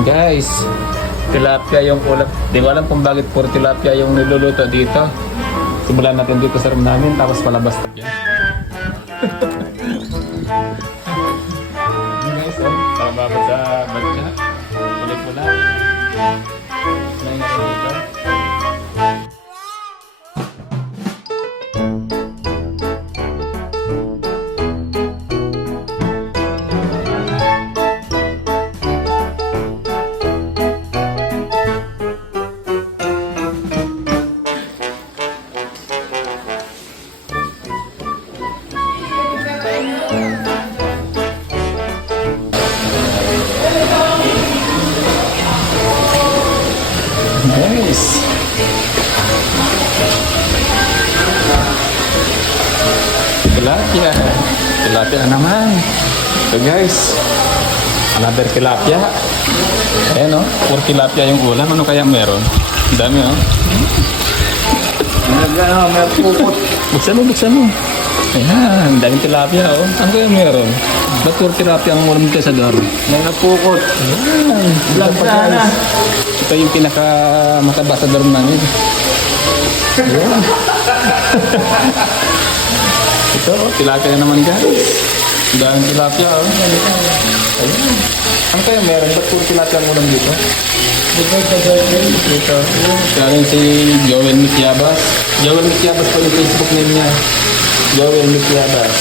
Ayan guys, tilapia yung ulam. Di ko alam kung bakit puro tilapia yung niluluto dito. Simulan natin dito sa room namin, tapos palabas tayo. Guys, tama ba sa batya? Pula-pula. Nangyari dito. Guys, tilapia. Tilapia na naman. So guys, another tilapia. Ayan o, puro tilapia yung ulam. Ano kaya meron? Dami o. May pupot. Buksan mo. Ayan, daming tilapia o. Ano kaya meron? Ba't puro tilapia ang ulam dito sa daro? May napukot. Ayan, Vlog sana. ito yung pinaka mataba sa daro namin. Ayan. Ito, tilapia na naman guys. Daming tilapia o. Ayan. Ano kaya meron? Ba't puro tilapia ang ulam dito? Ito. Kaya si Joel Mikyabas. Joel Mikyabas po yung Facebook name niya. Joel Mikyabas.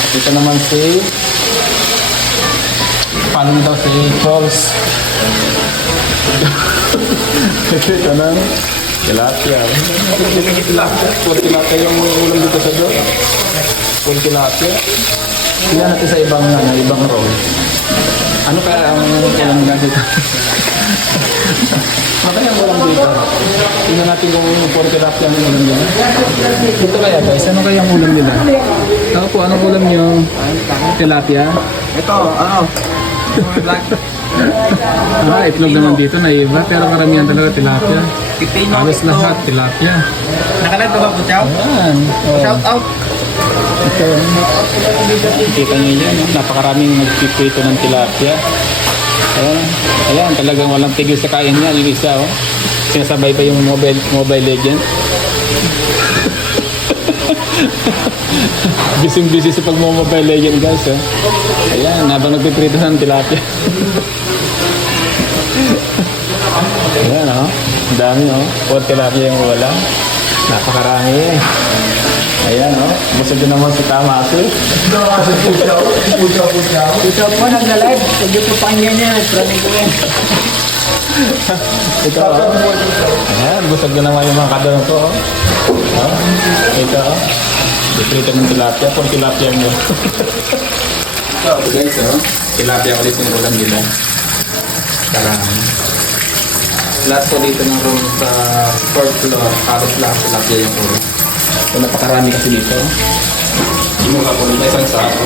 At ito naman si paano daw si Charles. Ito na tilapia. Puro tilapia yung ulam dito sa do. Puro tilapia. Tingnan natin sa ibang roll. Ano kaya ang ulam nga dito? Ano kaya ang ulam dito? Tingnan natin kung puro tilapia ang ulam nila. Dito kaya guys, ano kaya ang ulam nila? Ako po, anong ulam nyo? Tilapia? Ito, ano? Black. Itlog naman dito na iba, pero karamihan talaga tilapia. Pipino. Halos lahat, tilapia. Nakalag ba po, Chow? Ayan. Oh. Shout out. Ito. Kita nyo yan. Napakaraming nagpiprito ng tilapia. Ayan, talagang walang tigil sa kain niya. Yung isa, oh. Sinasabay pa yung Mobile Legend. Busy sa pag-Mobile Legend, guys. Oh. Ayan, habang nagpiprito ng tilapia. Ayan, oh. Ang dami, oh. Puro tilapia yung wala. Napakarami. Ayan, oh. Busog din naman si Tamasi. Ito po, nagla-live. Sige po pangyan niya. Try ko yan. Ito, oh. Ayan, busog din naman yung mga kadang ko, oh. Oh. Ito, oh. Diprito ng tilapia. Puro tilapia mo. So, guys, oh. Tilapia ulit yung ulam nila. Karami. Lahat po dito ng room sa 4th floor. Halos lahat tilapia yung ulam. So, napakarami kasi dito. Hindi mo ka po nila isang sako.